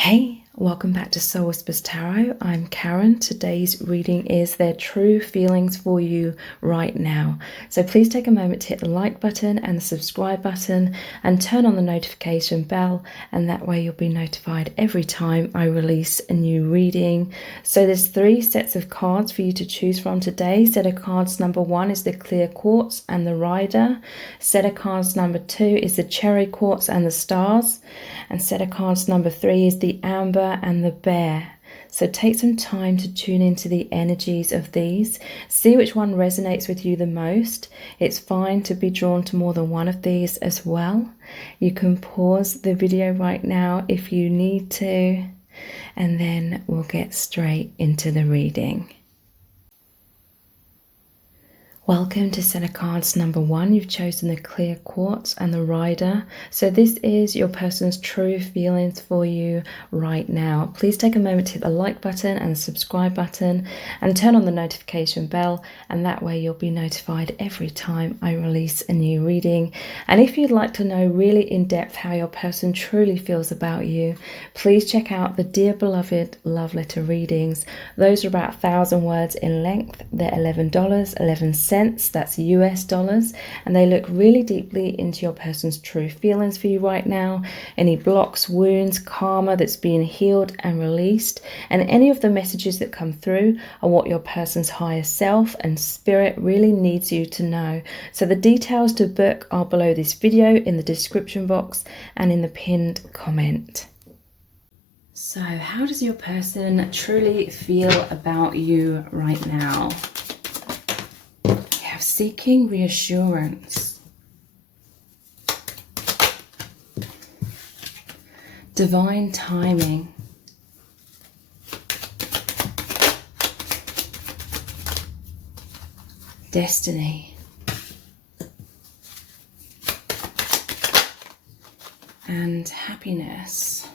Hey, welcome back to Soul Whispers Tarot. I'm Karen. Today's reading is their true feelings for you right now. So please take a moment to hit the like button and the subscribe button and turn on the notification bell, and that way you'll be notified every time I release a new reading. So there's 3 sets of cards for you to choose from today. Set of cards number 1 is the clear quartz and the rider. Set of cards number 2 is the cherry quartz and the stars. And set of cards number 3 is the amber and the bear. So take some time to tune into the energies of these. See which one resonates with you the most. It's fine to be drawn to more than one of these as well. You can pause the video right now if you need to, and then we'll get straight into the reading. Welcome to set of cards number 1. You've chosen the clear quartz and the rider. So this is your person's true feelings for you right now. Please take a moment to hit the like button and the subscribe button and turn on the notification bell, and that way you'll be notified every time I release a new reading. And if you'd like to know really in depth how your person truly feels about you, please check out the Dear Beloved Love Letter readings. Those are about 1,000 words in length. They're $11.11. That's US dollars, and they look really deeply into your person's true feelings for you right now, any blocks, wounds, karma that's being healed and released, and any of the messages that come through are what your person's higher self and spirit really needs you to know. So the details to book are below this video in the description box and in the pinned comment. So how does your person truly feel about you right now? Seeking reassurance, divine timing, destiny, and happiness.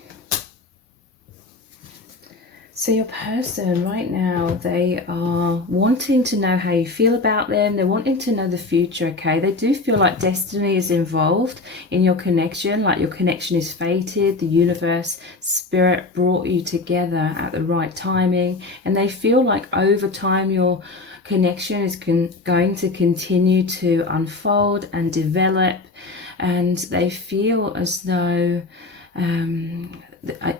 So your person right now, they are wanting to know how you feel about them. They're wanting to know the future, okay? They do feel like destiny is involved in your connection, like your connection is fated. The universe, spirit brought you together at the right timing. And they feel like over time your connection is going to continue to unfold and develop. And they feel as though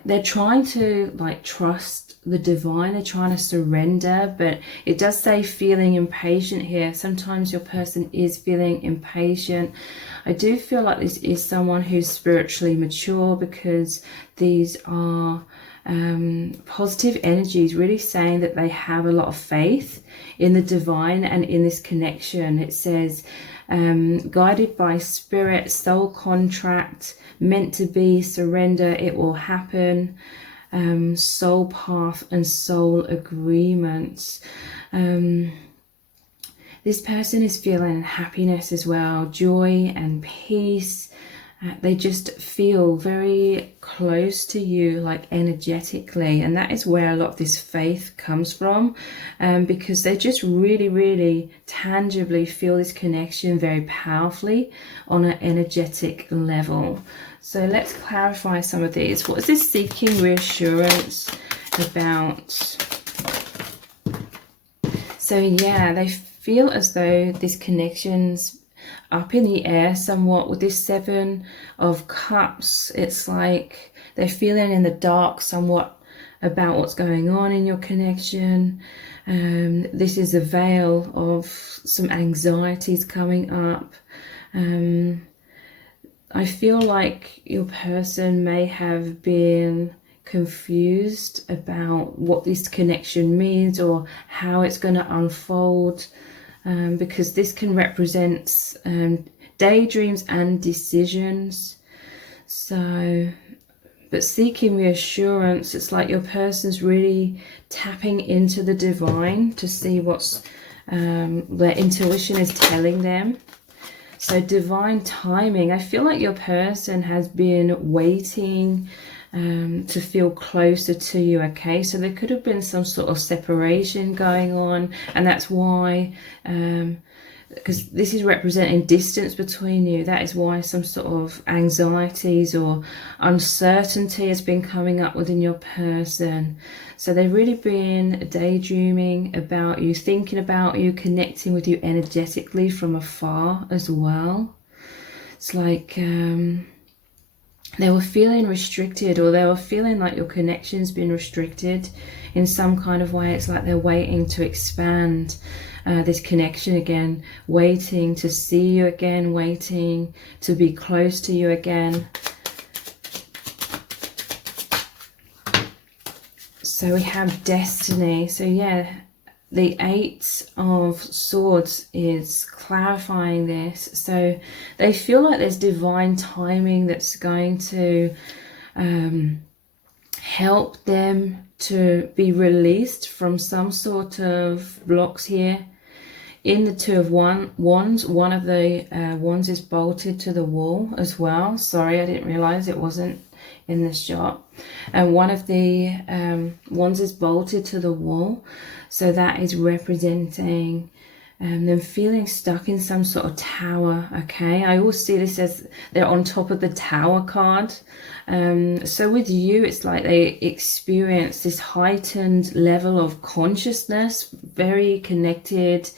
they're trying to trust the divine. They're trying to surrender, but it does say feeling impatient here. Sometimes your person is feeling impatient. I do feel like this is someone who's spiritually mature, because these are positive energies really saying that they have a lot of faith in the divine and in this connection. It says guided by spirit, soul contract, meant to be, surrender, it will happen, soul path and soul agreements. This person is feeling happiness as well, joy and peace. They just feel very close to you, like energetically, and that is where a lot of this faith comes from, because they just really tangibly feel this connection very powerfully on an energetic level. So let's clarify some of these. What is this seeking reassurance about? So yeah, they feel as though this connection's up in the air somewhat with this 7 of Cups. It's like they're feeling in the dark somewhat about what's going on in your connection. This is a veil of some anxieties coming up. I feel like your person may have been confused about what this connection means or how it's going to unfold. Because this can represent daydreams and decisions. So, but seeking reassurance, it's like your person's really tapping into the divine to see what's their intuition is telling them. So divine timing, I feel like your person has been waiting to feel closer to you, okay? So there could have been some sort of separation going on, and that's why because this is representing distance between you. That is why some sort of anxieties or uncertainty has been coming up within your person. So they've really been daydreaming about you, thinking about you, connecting with you energetically from afar as well. It's like they were feeling restricted, or they were feeling like your connection's been restricted in some kind of way. It's like they're waiting to expand this connection again, waiting to see you again, waiting to be close to you again. So we have destiny. So yeah, the Eight of Swords is clarifying this. So they feel like there's divine timing that's going to help them to be released from some sort of blocks here. In the Two of Wands, one of the wands is bolted to the wall as well. Sorry, I didn't realize it wasn't in this chart. And one of the wands is bolted to the wall. So that is representing them feeling stuck in some sort of tower, okay? I always see this as they're on top of the Tower card. So with you, it's like they experience this heightened level of consciousness, very connected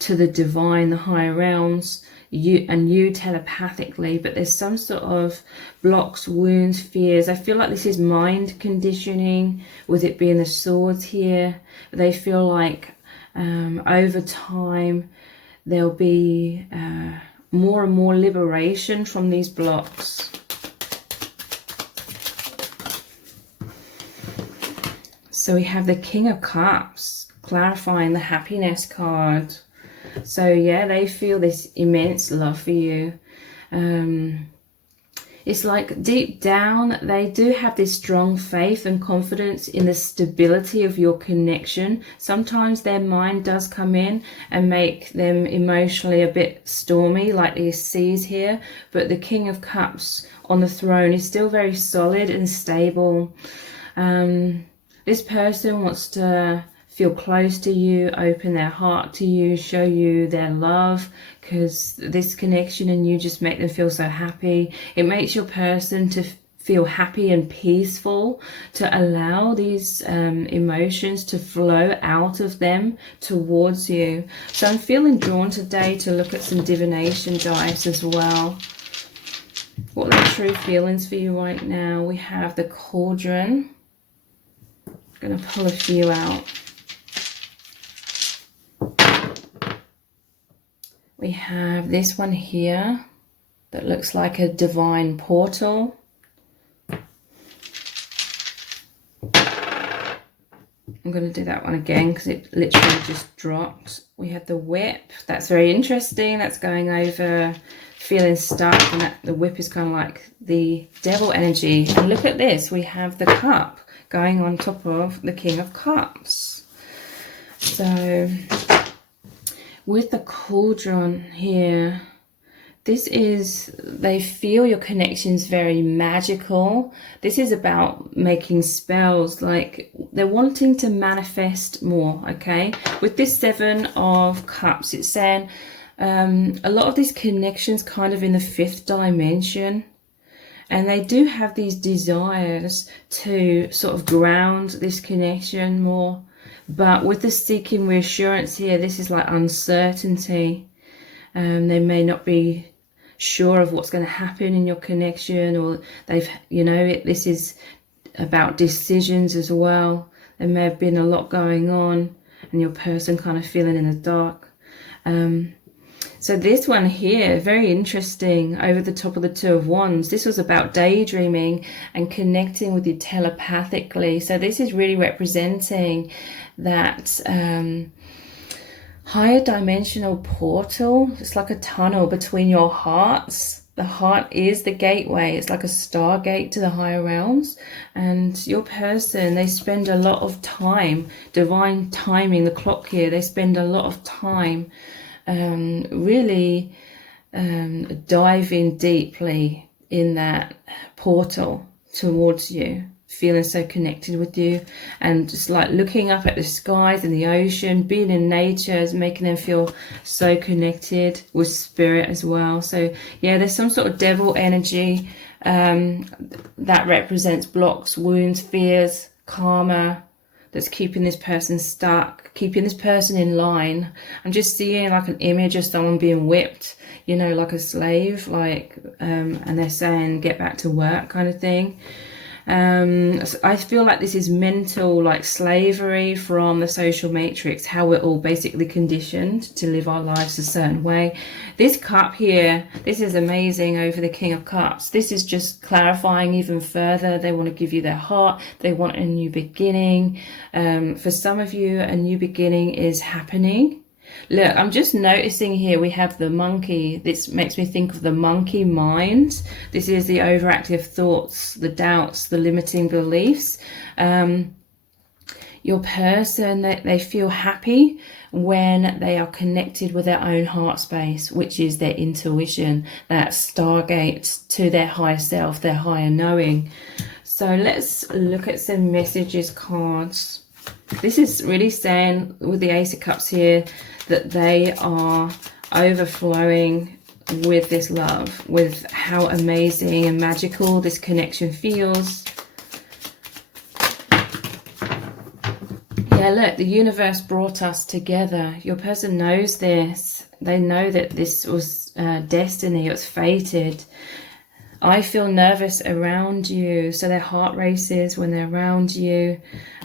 to the divine, the higher realms, you telepathically, but there's some sort of blocks, wounds, fears. I feel like this is mind conditioning, with it being the swords here. They feel like over time there'll be more and more liberation from these blocks. So we have the King of Cups, clarifying the happiness card. So yeah, they feel this immense love for you. It's like deep down, they do have this strong faith and confidence in the stability of your connection. Sometimes their mind does come in and make them emotionally a bit stormy, like these seas here. But the King of Cups on the throne is still very solid and stable. This person wants to feel close to you, open their heart to you, show you their love, because this connection and you just make them feel so happy. It makes your person to feel happy and peaceful, to allow these emotions to flow out of them towards you. So I'm feeling drawn today to look at some divination dice as well. What are the true feelings for you right now? We have the Cauldron. I'm going to pull a few out. We have this one here that looks like a divine portal. I'm going to do that one again because it literally just dropped. We have the Whip. That's very interesting. That's going over feeling stuck, and that the Whip is kind of like the devil energy. And look at this. We have the Cup going on top of the King of Cups. So with the Cauldron here, this is, they feel your connection's very magical. This is about making spells, like they're wanting to manifest more, okay? With this Seven of Cups, it's saying a lot of these connections kind of in the fifth dimension. And they do have these desires to sort of ground this connection more. But with the seeking reassurance here, this is like uncertainty. They may not be sure of what's going to happen in your connection, or they've, you know, this is about decisions as well. There may have been a lot going on and your person kind of feeling in the dark. So this one here, very interesting, over the top of the Two of Wands. This was about daydreaming and connecting with you telepathically. So this is really representing that higher dimensional portal. It's like a tunnel between your hearts. The heart is the gateway. It's like a stargate to the higher realms. And your person, they spend a lot of time, divine timing, the clock here, they spend a lot of time really diving deeply in that portal towards you. feeling so connected with you, and just like looking up at the skies and the ocean, being in nature is making them feel so connected with spirit as well. So yeah, there's some sort of devil energy that represents blocks, wounds, fears, karma, that's keeping this person stuck, keeping this person in line. I'm just seeing like an image of someone being whipped, you know, like a slave, like and they're saying get back to work kind of thing. So I feel like this is mental, like slavery from the social matrix, how we're all basically conditioned to live our lives a certain way. This cup here, this is amazing over the King of Cups. This is just clarifying even further. They want to give you their heart. They want a new beginning. For some of you, a new beginning is happening. Look, I'm just noticing here we have the monkey. This makes me think of the monkey mind. This is the overactive thoughts, the doubts, the limiting beliefs. Your person, they feel happy when they are connected with their own heart space, which is their intuition, that stargate to their higher self, their higher knowing. So let's look at some messages cards. This is really saying with the Ace of Cups here that they are overflowing with this love, with how amazing and magical this connection feels. Yeah, look, the universe brought us together. Your person knows this. They know that this was destiny, it was fated. I feel nervous around you, so their heart races when they're around you.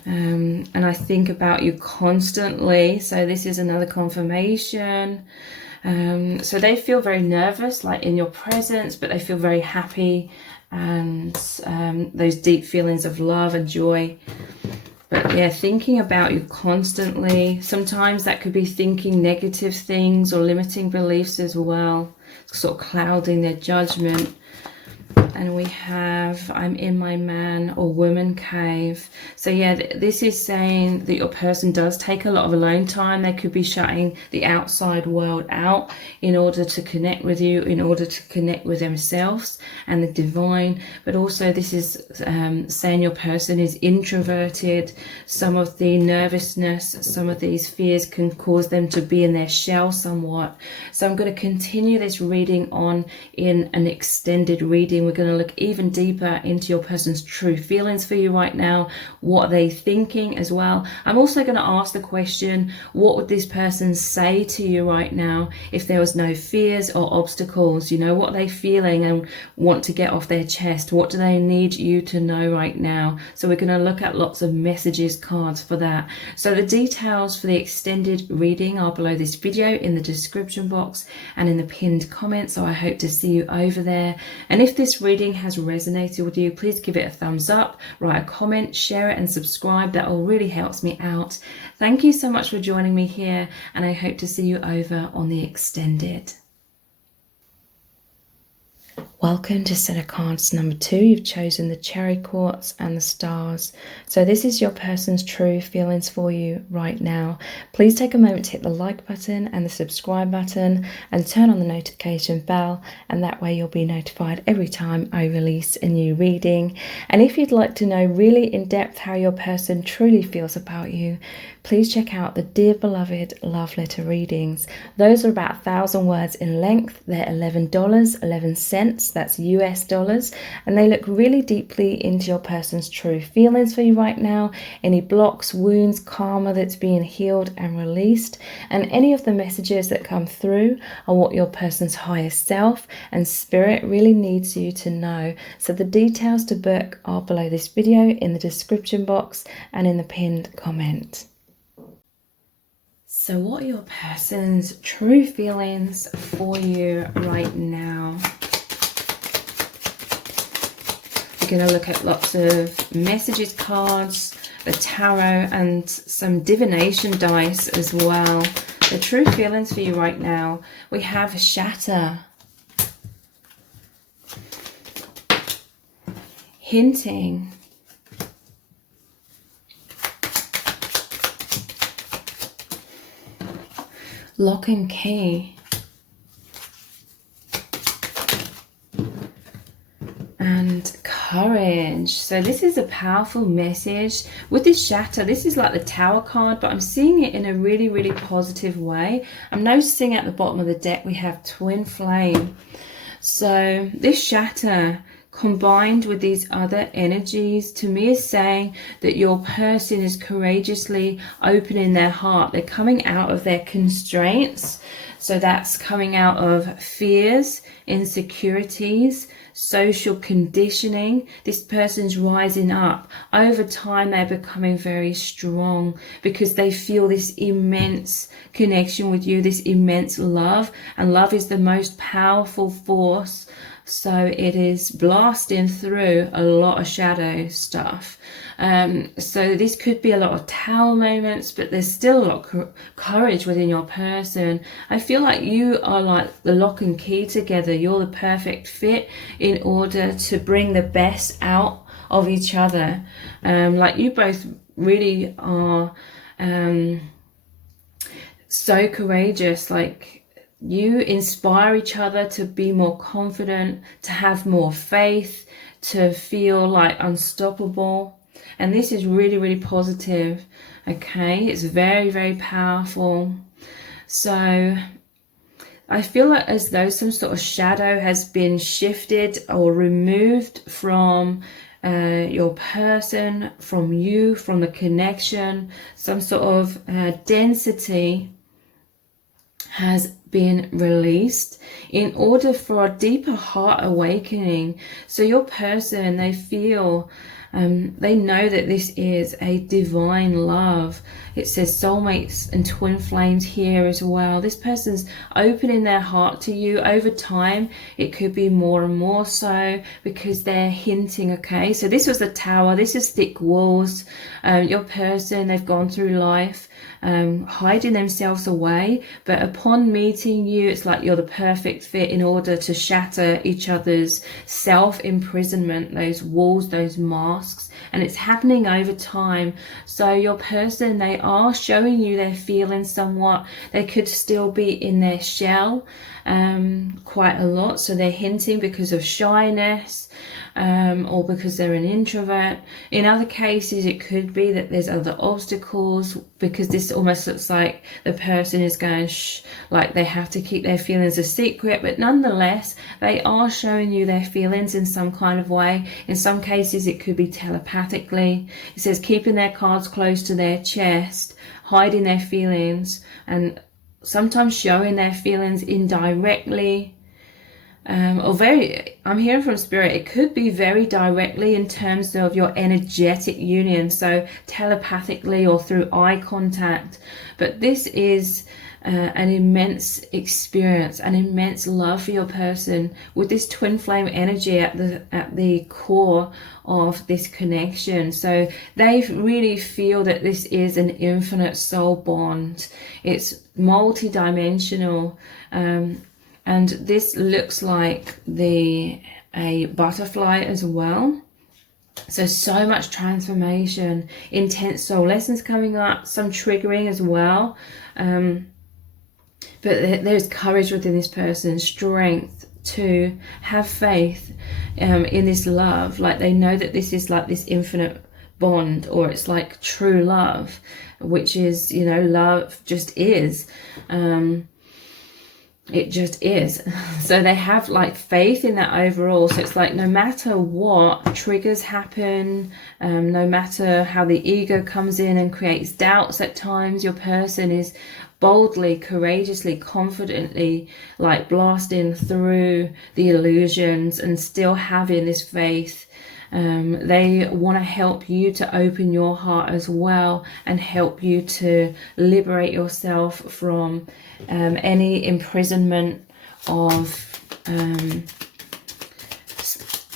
And I think about you constantly, so this is another confirmation. So they feel very nervous, like in your presence, but they feel very happy, and those deep feelings of love and joy. But yeah, thinking about you constantly. Sometimes that could be thinking negative things or limiting beliefs as well, sort of clouding their judgment. And we have, I'm in my man or woman cave. So yeah, this is saying that your person does take a lot of alone time. They could be shutting the outside world out in order to connect with you, in order to connect with themselves and the divine. But also this is saying your person is introverted. Some of the nervousness, some of these fears can cause them to be in their shell somewhat. So I'm going to continue this reading on in an extended reading. We're going to look even deeper into your person's true feelings for you right now. What are they thinking as well? I'm also going to ask the question, what would this person say to you right now if there was no fears or obstacles? You know, what are they feeling and want to get off their chest? What do they need you to know right now? So we're going to look at lots of messages cards for that. So the details for the extended reading are below this video in the description box and in the pinned comment. So I hope to see you over there. And if this reading has resonated with you, please give it a thumbs up, write a comment, share it and subscribe. That all really helps me out. Thank you so much for joining me here, and I hope to see you over on the extended. Welcome to set of cards number 2. You've chosen the cherry quartz and the stars. So this is your person's true feelings for you right now. Please take a moment to hit the like button and the subscribe button and turn on the notification bell, and that way you'll be notified every time I release a new reading. And if you'd like to know really in depth how your person truly feels about you, please check out the Dear Beloved Love Letter readings. Those are about 1,000 words in length. They're $11.11. That's US dollars, and they look really deeply into your person's true feelings for you right now, any blocks, wounds, karma that's being healed and released, and any of the messages that come through are what your person's higher self and spirit really needs you to know. So the details to book are below this video in the description box and in the pinned comment. So what are your person's true feelings for you right now? We're going to look at lots of messages cards, the tarot, and some divination dice as well. The true feelings for you right now. We have shatter, hinting, lock and key, and courage. So this is a powerful message. With this shatter, this is like the Tower card, but I'm seeing it in a really, really positive way. I'm noticing at the bottom of the deck we have twin flame. So this shatter combined with these other energies to me is saying that your person is courageously opening their heart. They're coming out of their constraints. So that's coming out of fears, insecurities, social conditioning. This person's rising up. Over time, they're becoming very strong because they feel this immense connection with you, this immense love. And love is the most powerful force. So it is blasting through a lot of shadow stuff. So this could be a lot of Tower moments, but there's still a lot of courage within your person. I feel like you are like the lock and key together. You're the perfect fit in order to bring the best out of each other. Like you both really are so courageous. Like you inspire each other to be more confident, to have more faith, to feel like unstoppable. And this is really, really positive. Okay, it's very, very powerful. So I feel like as though some sort of shadow has been shifted or removed from your person, from you, from the connection. Some sort of density has been released in order for a deeper heart awakening. So your person, they feel they know that this is a divine love. It says soulmates and twin flames here as well. This person's opening their heart to you. Over time, it could be more and more so because they're hinting, okay? So this was the Tower. This is thick walls. Your person, they've gone through life hiding themselves away, but upon meeting you, it's like you're the perfect fit in order to shatter each other's self-imprisonment, those walls, those masks, and it's happening over time. So your person, they are showing you their feelings somewhat. They could still be in their shell quite a lot, so they're hinting because of shyness, or because they're an introvert. In other cases, it could be that there's other obstacles, because this almost looks like the person is going like they have to keep their feelings a secret, but nonetheless, they are showing you their feelings in some kind of way. In some cases, it could be telepathically. It says keeping their cards close to their chest, hiding their feelings, and sometimes showing their feelings indirectly. I'm hearing from Spirit, it could be very directly in terms of your energetic union, so telepathically or through eye contact. But this is an immense experience, an immense love for your person with this twin flame energy at the core of this connection. So they really feel that this is an infinite soul bond. It's multi-dimensional. And this looks like a butterfly as well. So much transformation, intense soul lessons coming up, some triggering as well. But there's courage within this person, strength to have faith in this love. Like they know that this is like this infinite bond, or it's like true love, which is, you know, love just is. It just is. So they have like faith in that overall. So it's like no matter what triggers happen, no matter how the ego comes in and creates doubts at times, your person is boldly, courageously, confidently like blasting through the illusions and still having this faith. They want to help you to open your heart as well and help you to liberate yourself from any imprisonment of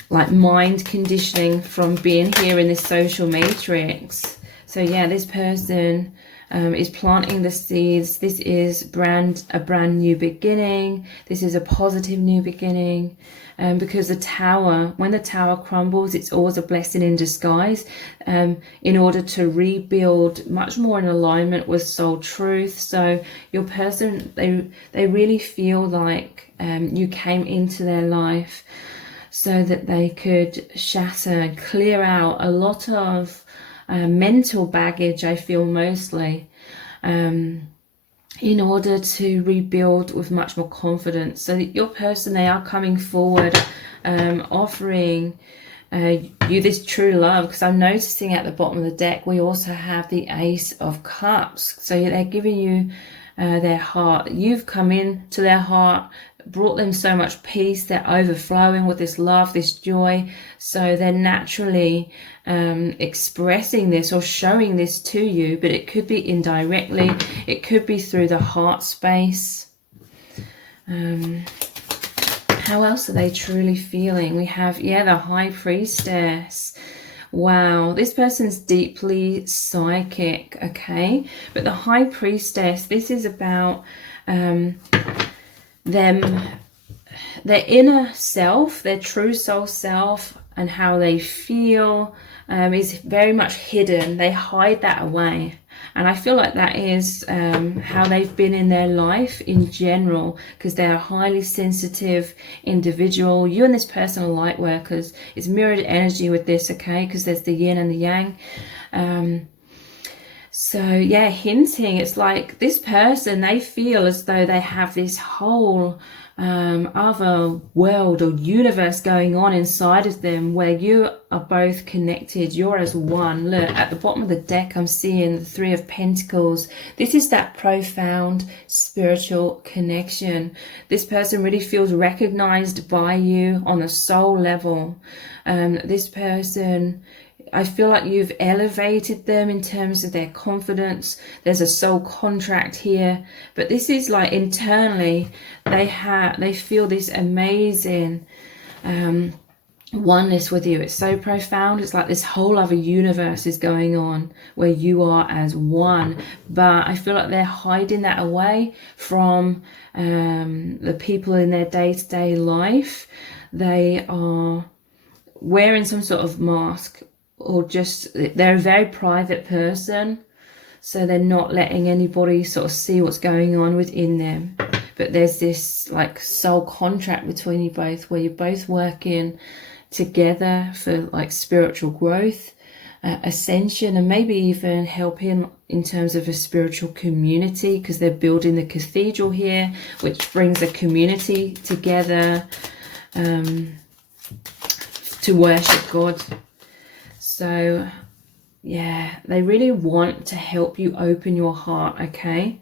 like mind conditioning from being here in this social matrix. So yeah, this person is planting the seeds. This is a brand new beginning. This is a positive new beginning. Because the Tower, when the Tower crumbles, it's always a blessing in disguise, in order to rebuild much more in alignment with soul truth. So your person, they really feel like you came into their life so that they could shatter and clear out a lot of mental baggage, I feel mostly, in order to rebuild with much more confidence. So that your person, they are coming forward, offering you this true love, because I'm noticing at the bottom of the deck we also have the Ace of Cups. So they're giving you their heart. You've come in to their heart, brought them so much peace. They're overflowing with this love, this joy. So they're naturally expressing this or showing this to you, but it could be indirectly. It could be through the heart space. How else are they truly feeling? We have, yeah, the High Priestess. Wow, this person's deeply psychic, okay? But the High Priestess, this is about them, their inner self, their true soul self, and how they feel is very much hidden. They hide that away. And I feel like that is how they've been in their life in general, because they're a highly sensitive individual. You and this person are light workers. It's mirrored energy with this, okay, because there's the yin and the yang. So yeah, hinting, it's like this person, they feel as though they have this whole other world or universe going on inside of them, where you are both connected. You're as one. Look, at the bottom of the deck, I'm seeing the Three of Pentacles. This is that profound spiritual connection. This person really feels recognized by you on a soul level. This person, I feel like you've elevated them in terms of their confidence. There's a soul contract here, but this is like internally they feel this amazing oneness with you. It's so profound. It's like this whole other universe is going on where you are as one, but I feel like they're hiding that away from the people in their day-to-day life. They are wearing some sort of mask, or just they're a very private person, so they're not letting anybody sort of see what's going on within them. But there's this like soul contract between you both, where you're both working together for like spiritual growth, ascension, and maybe even helping in terms of a spiritual community, because they're building the cathedral here, which brings a community together to worship God. So yeah, they really want to help you open your heart, okay?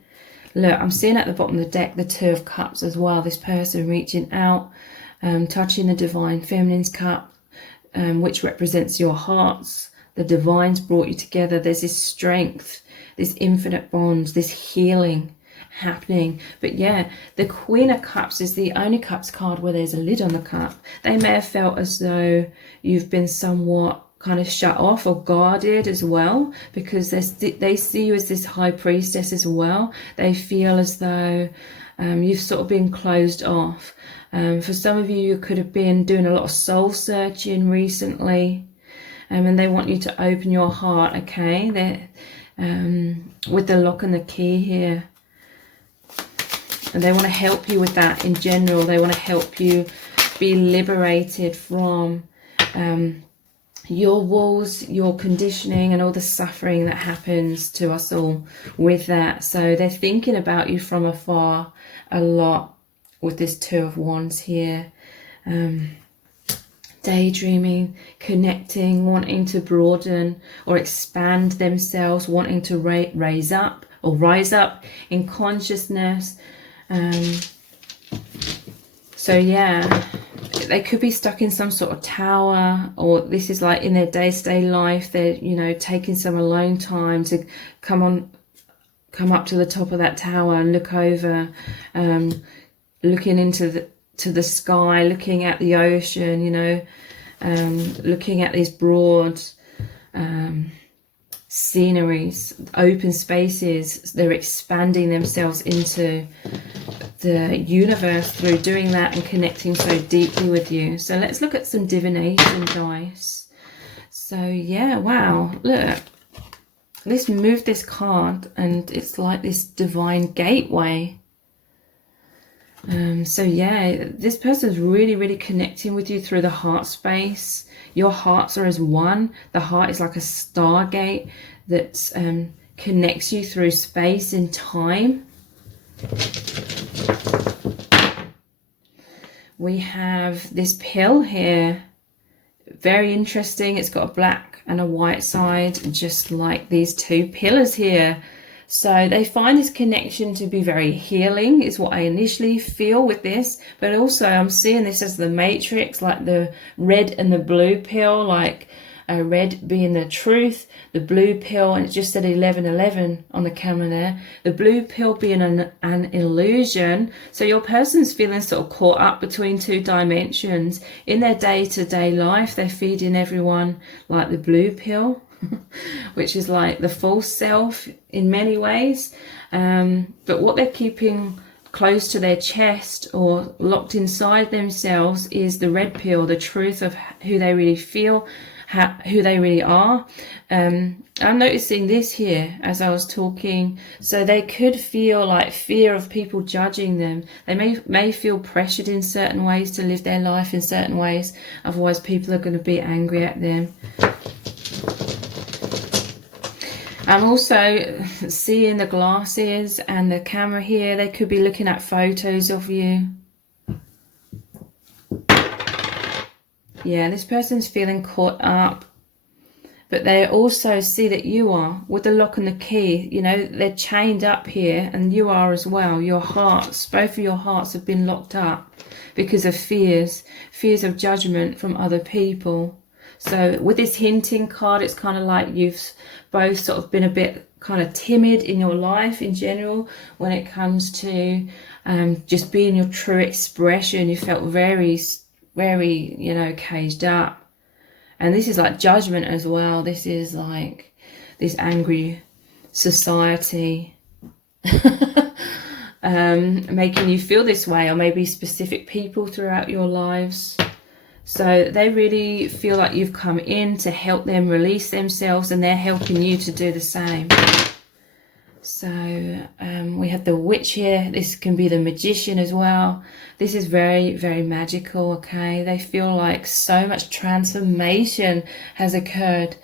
Look, I'm seeing at the bottom of the deck the Two of Cups as well. This person reaching out, touching the Divine Feminine's cup, which represents your hearts. The Divine's brought you together. There's this strength, this infinite bonds, this healing happening. But yeah, the Queen of Cups is the only Cups card where there's a lid on the cup. They may have felt as though you've been somewhat kind of shut off or guarded as well, because they see you as this High Priestess as well. They feel as though you've sort of been closed off. For some of you, you could have been doing a lot of soul searching recently, and they want you to open your heart, okay? They're with the Lock and the Key here, and they want to help you with that in general. They want to help you be liberated from your walls, your conditioning, and all the suffering that happens to us all with that. So they're thinking about you from afar a lot with this Two of Wands here. Daydreaming, connecting, wanting to broaden or expand themselves, wanting to rise up in consciousness. So yeah, they could be stuck in some sort of tower, or this is like in their day-to-day life, they're, you know, taking some alone time to come up to the top of that tower and look over, looking into the sky, looking at the ocean, you know, looking at these broad sceneries, open spaces. They're expanding themselves into the universe through doing that and connecting so deeply with you. So let's look at some divination dice. So yeah, wow, look, let's move this card, and it's like this divine gateway. So yeah, this person's really, really connecting with you through the heart space. Your hearts are as one. The heart is like a stargate that connects you through space and time. We have this pill here. Very interesting. It's got a black and a white side, just like these two pillars here. So they find this connection to be very healing, is what I initially feel with this. But also I'm seeing this as the matrix, like the red and the blue pill, like red being the truth, the blue pill, and it just said 1111 on the camera there. The blue pill being an illusion. So your person's feeling sort of caught up between two dimensions. In their day-to-day life, they're feeding everyone like the blue pill, which is like the false self in many ways. But what they're keeping close to their chest or locked inside themselves is the red pill, the truth of who they really feel, who they really are. I'm noticing this here as I was talking. So they could feel like fear of people judging them. They may feel pressured in certain ways to live their life in certain ways. Otherwise people are going to be angry at them. I'm also seeing the glasses and the camera here. They could be looking at photos of you. Yeah, this person's feeling caught up. But they also see that you are, with the lock and the key, you know, they're chained up here, and you are as well. Your hearts, both of your hearts have been locked up because of fears of judgment from other people. So with this hinting card, it's kind of like you've both sort of been a bit kind of timid in your life in general when it comes to just being your true expression. You felt very, very, you know, caged up. And this is like judgment as well. This is like this angry society making you feel this way, or maybe specific people throughout your lives. So they really feel like you've come in to help them release themselves, and they're helping you to do the same. So we have the witch here. This can be the magician as well. This is very, very magical, okay? They feel like so much transformation has occurred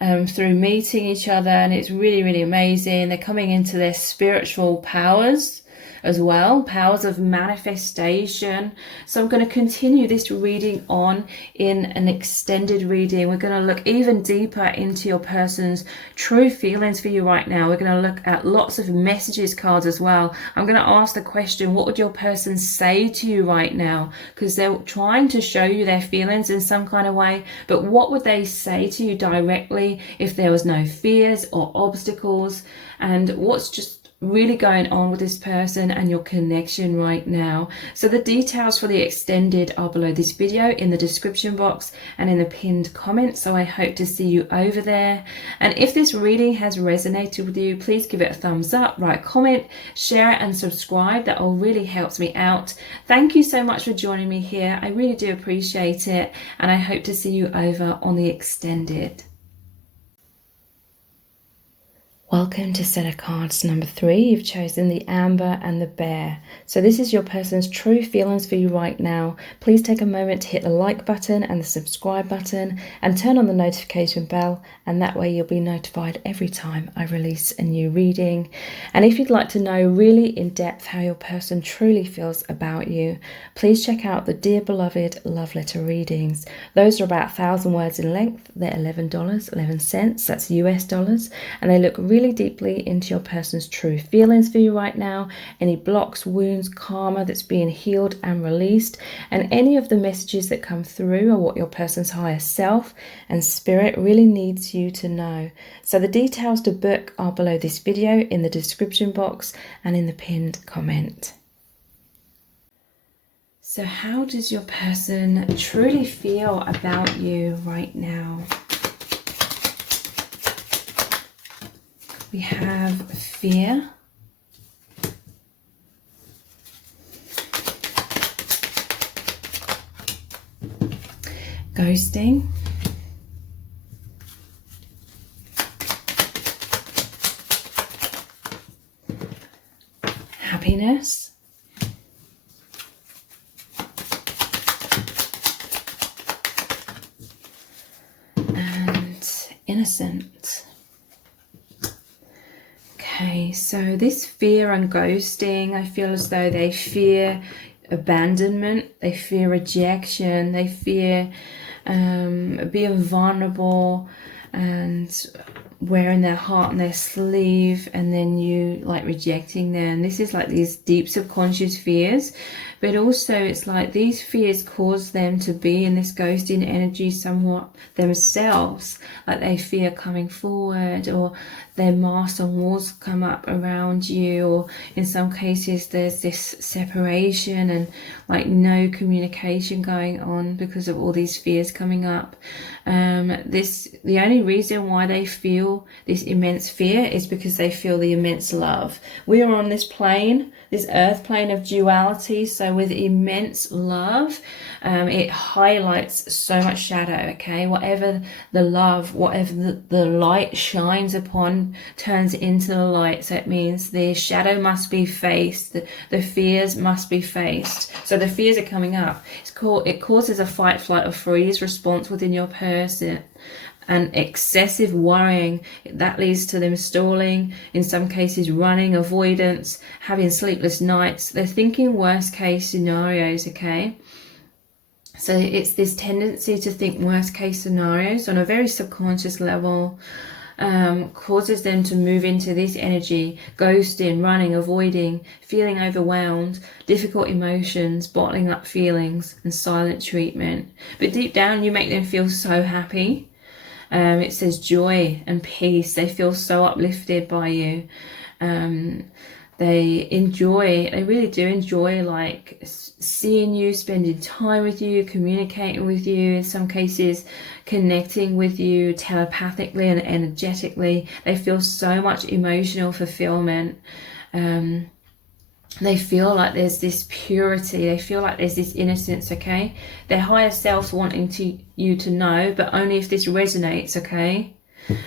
through meeting each other, and it's really, really amazing. They're coming into their spiritual powers as well, powers of manifestation. So I'm going to continue this reading on in an extended reading. We're going to look even deeper into your person's true feelings for you right now. We're going to look at lots of messages cards as well. I'm going to ask the question, what would your person say to you right now? Because they're trying to show you their feelings in some kind of way, but what would they say to you directly if there was no fears or obstacles? And what's just really going on with this person and your connection right now? So the details for the extended are below this video in the description box and in the pinned comment, so I hope to see you over there. And if this reading has resonated with you, please give it a thumbs up, write a comment, share and subscribe. That all really helps me out. Thank you so much for joining me here. I really do appreciate it, and I hope to see you over on the extended. Welcome to set of cards number 3. You've chosen the Amber and the Bear. So this is your person's true feelings for you right now. Please take a moment to hit the like button and the subscribe button and turn on the notification bell, and that way you'll be notified every time I release a new reading. And if you'd like to know really in depth how your person truly feels about you, please check out the Dear Beloved Love Letter readings. Those are about 1,000 words in length. They're $11.11. That's US dollars, and they look really deeply into your person's true feelings for you right now, any blocks, wounds, karma that's being healed and released, and any of the messages that come through are what your person's higher self and spirit really needs you to know. So the details to book are below this video in the description box and in the pinned comment. So how does your person truly feel about you right now? We have fear, ghosting, happiness, Okay, so this fear and ghosting, I feel as though they fear abandonment, they fear rejection, they fear being vulnerable and wearing their heart on their sleeve, and then you like rejecting them. This is like these deep subconscious fears, but also it's like these fears cause them to be in this ghosting energy somewhat themselves, like they fear coming forward, or their masks and walls come up around you, or in some cases there's this separation and like no communication going on because of all these fears coming up. The only reason why they feel this immense fear is because they feel the immense love. We are on this plane, this earth plane of duality, so with immense love, it highlights so much shadow. Okay, whatever the love, whatever the light shines upon turns into the light. So it means the shadow must be faced, the fears must be faced. So the fears are coming up. It causes a fight, flight or freeze response within your person, and excessive worrying that leads to them stalling, in some cases running, avoidance, having sleepless nights. They're thinking worst case scenarios. Okay, so it's this tendency to think worst case scenarios on a very subconscious level. Causes them to move into this energy, ghosting, running, avoiding, feeling overwhelmed, difficult emotions, bottling up feelings, and silent treatment. But deep down, you make them feel so happy. It says joy and peace. They feel so uplifted by you. They really do enjoy like seeing you, spending time with you, communicating with you, in some cases connecting with you telepathically and energetically. They feel so much emotional fulfillment. They feel like there's this purity, they feel like there's this innocence. Okay, their higher selves wanting you to know, but only if this resonates. Okay,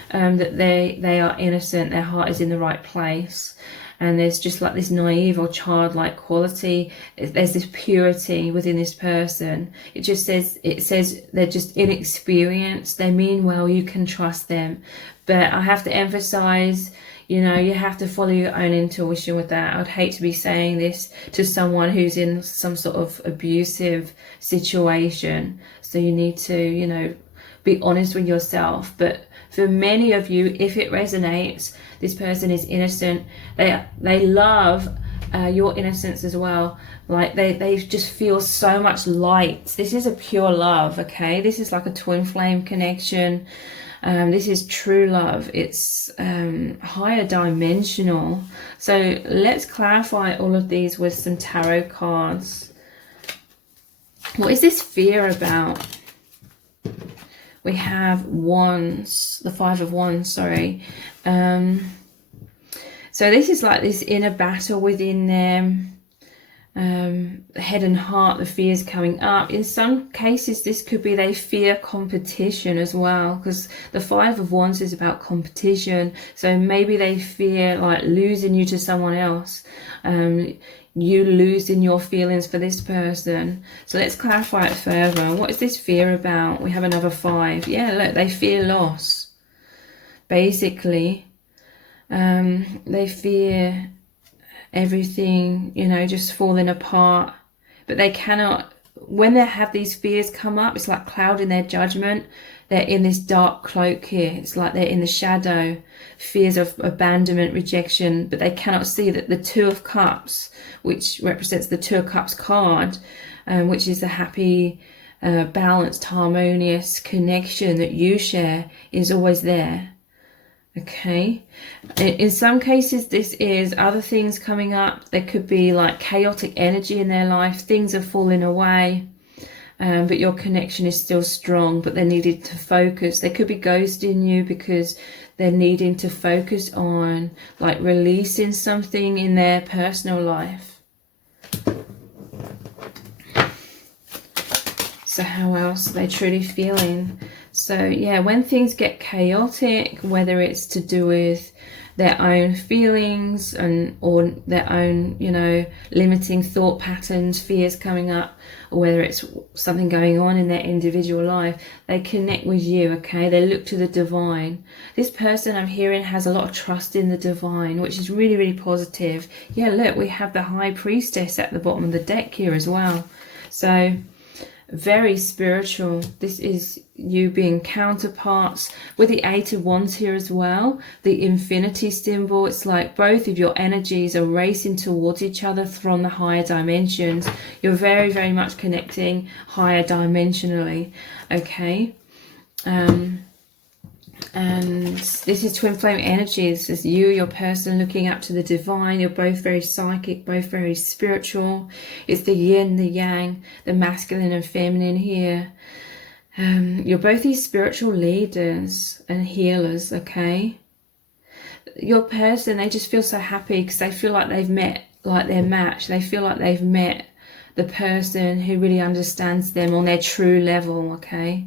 that they are innocent, their heart is in the right place. And there's just like this naive or childlike quality. There's this purity within this person. It says they're just inexperienced. They mean well. You can trust them. But I have to emphasize, you have to follow your own intuition with that. I'd hate to be saying this to someone who's in some sort of abusive situation. So you need to, be honest with yourself. But for many of you, if it resonates, this person is innocent. They love your innocence as well. Like they just feel so much light. This is a pure love. Okay, this is like a twin flame connection. This is true love. It's higher dimensional. So let's clarify all of these with some tarot cards. What is this fear about? We have wands, the 5 of wands, sorry. So this is like this inner battle within them. Head and heart, the fears coming up. In some cases, this could be they fear competition as well, because the 5 of wands is about competition. So maybe they fear like losing you to someone else. You losing your feelings for this person. So let's clarify it further. What is this fear about? We have another 5. Yeah, look, they fear loss. Basically, they fear everything, just falling apart. But they cannot, when they have these fears come up, it's like clouding their judgment. They're in this dark cloak here. It's like they're in the shadow, fears of abandonment, rejection, but they cannot see that the 2 of Cups, which represents the 2 of Cups card, which is a happy, balanced, harmonious connection that you share, is always there. Okay, in some cases this is other things coming up. There could be like chaotic energy in their life, things are falling away, but your connection is still strong, but they needed to focus. They could be ghosting you because they're needing to focus on like releasing something in their personal life. So how else are they truly feeling? So yeah, when things get chaotic, whether it's to do with their own feelings or their own, you know, limiting thought patterns, fears coming up, or whether it's something going on in their individual life, they connect with you, okay? They look to the divine. This person I'm hearing has a lot of trust in the divine, which is really, really positive. Yeah, look, we have the High Priestess at the bottom of the deck here as well. So very spiritual. This is you being counterparts with the Eight of Wands here as well. The infinity symbol, it's like both of your energies are racing towards each other from the higher dimensions. You're very, very much connecting higher dimensionally, okay? And this is twin flame energy. This is you, your person, looking up to the divine. You're both very psychic, both very spiritual. It's the yin, the yang, the masculine and feminine here. You're both these spiritual leaders and healers, okay? Your person, they just feel so happy because they feel like they've met like their match. They feel like they've met the person who really understands them on their true level, okay?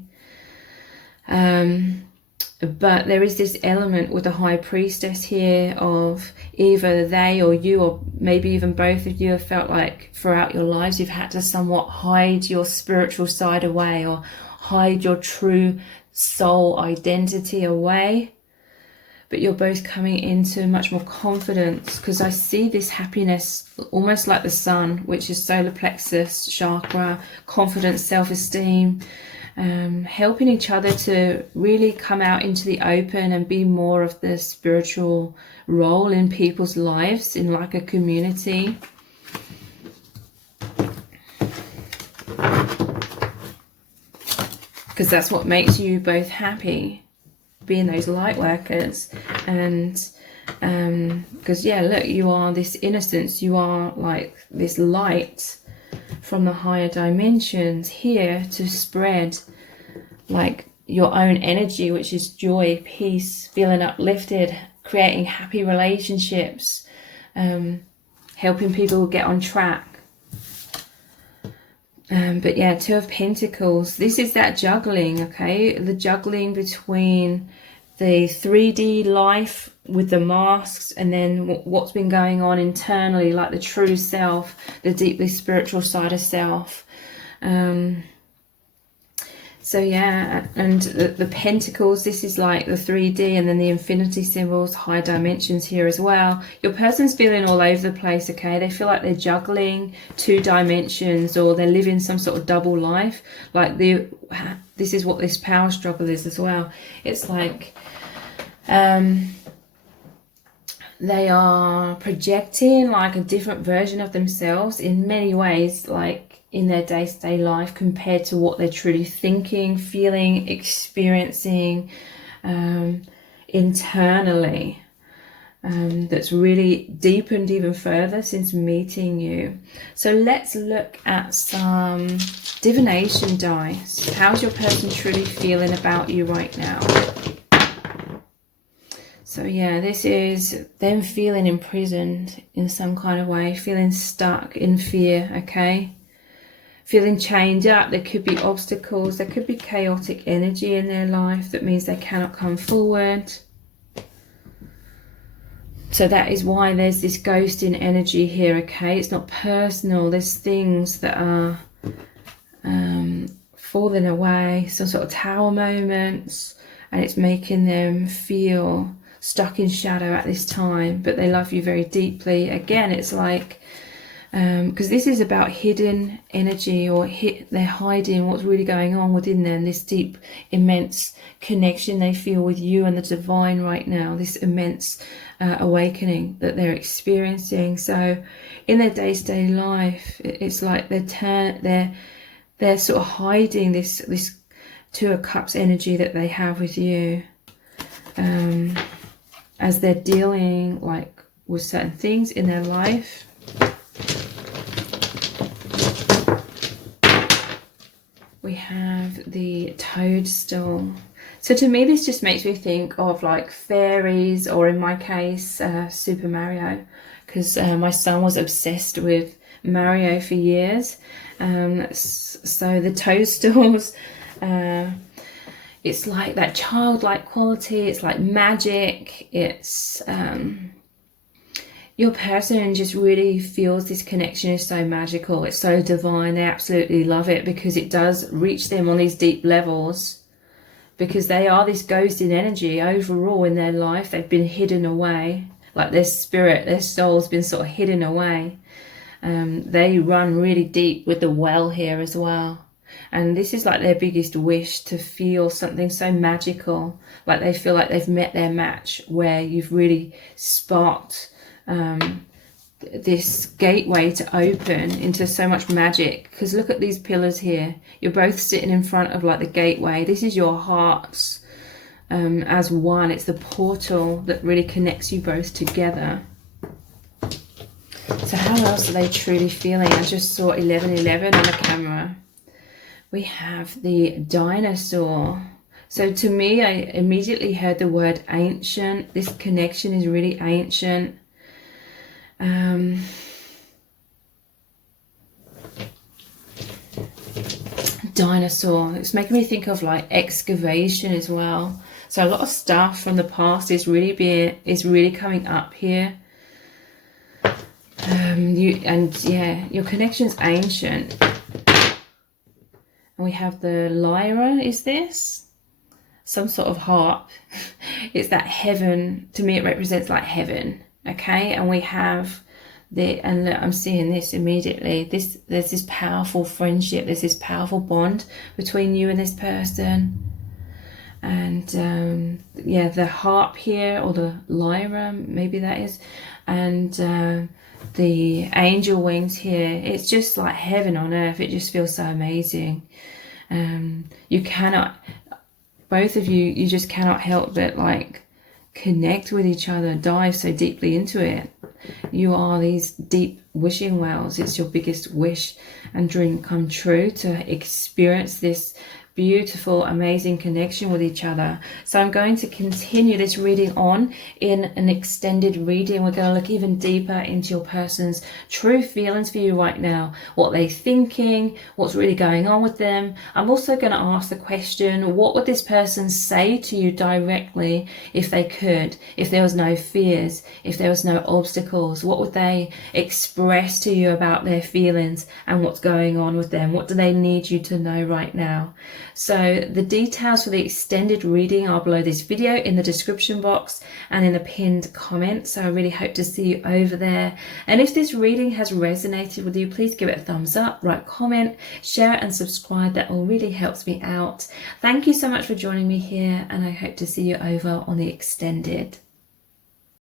But there is this element with the High Priestess here of either they or you, or maybe even both of you, have felt like throughout your lives you've had to somewhat hide your spiritual side away, or hide your true soul identity away. But you're both coming into much more confidence, because I see this happiness almost like the sun, which is solar plexus chakra, confidence, self-esteem, helping each other to really come out into the open and be more of the spiritual role in people's lives in like a community. Because that's what makes you both happy, being those light workers. And because yeah, look, you are this innocence, you are like this light from the higher dimensions here to spread like your own energy, which is joy, peace, feeling uplifted, creating happy relationships, helping people get on track. But yeah, Two of Pentacles, this is that juggling, okay? The juggling between the 3D life with the masks and then what's been going on internally, like the true self, the deeply spiritual side of self. So yeah, and the pentacles, this is like the 3D, and then the infinity symbols, high dimensions here as well. Your person's feeling all over the place, okay? They feel like they're juggling 2 dimensions, or they're living some sort of double life. Like this is what this power struggle is as well. It's like they are projecting like a different version of themselves in many ways, like in their day-to-day life, compared to what they're truly thinking, feeling, experiencing internally. That's really deepened even further since meeting you. So let's look at some divination dice. How's your person truly feeling about you right now? So yeah, this is them feeling imprisoned in some kind of way, feeling stuck in fear, okay? Feeling chained up. There could be obstacles, there could be chaotic energy in their life that means they cannot come forward. So that is why there's this ghosting energy here, okay? It's not personal. There's things that are falling away, some sort of tower moments, and it's making them feel stuck in shadow at this time, but they love you very deeply. Again, it's like because this is about hidden energy, or they're hiding what's really going on within them, this deep, immense connection they feel with you and the divine right now, this immense awakening that they're experiencing. So in their day-to-day life, it's like they're sort of hiding this Two of Cups energy that they have with you, as they're dealing like with certain things in their life. We have the toadstool. So to me, this just makes me think of like fairies, or in my case, Super Mario, because my son was obsessed with Mario for years. So the toadstools, it's like that childlike quality. It's like magic. It's your person just really feels this connection is so magical. It's so divine. They absolutely love it because it does reach them on these deep levels, because they are this ghosted energy overall in their life. They've been hidden away, like their spirit, their soul's been sort of hidden away. They run really deep with the well here as well. And this is like their biggest wish, to feel something so magical, like they feel like they've met their match, where you've really sparked this gateway to open into so much magic. Because look at these pillars here. You're both sitting in front of like the gateway. This is your hearts as one. It's the portal that really connects you both together. So how else are they truly feeling? I just saw 1111 on the camera. We have the dinosaur. So to me, I immediately heard the word ancient. This connection is really ancient. Dinosaur. It's making me think of like excavation as well. So a lot of stuff from the past is really coming up here. Your connection's ancient. And we have the lyra. Is this some sort of harp? It's that heaven. To me, it represents like heaven. Okay, and we have and I'm seeing this immediately. There's this powerful friendship. There's this powerful bond between you and this person. And the harp here, or the lyra, maybe that is, and the angel wings here. It's just like heaven on earth. It just feels so amazing. You cannot, both of you just cannot help but like connect with each other, dive so deeply into it. You are these deep wishing wells. It's your biggest wish and dream come true, to experience this beautiful, amazing connection with each other. So I'm going to continue this reading on in an extended reading. We're going to look even deeper into your person's true feelings for you right now, what they're thinking, what's really going on with them. I'm also going to ask the question, what would this person say to you directly if they could, if there was no fears, if there was no obstacles? What would they express to you about their feelings and what's going on with them? What do they need you to know right now? So the details for the extended reading are below this video in the description box and in the pinned comment. So I really hope to see you over there. And if this reading has resonated with you, please give it a thumbs up, write, comment, share and subscribe. That all really helps me out. Thank you so much for joining me here, and I hope to see you over on the extended.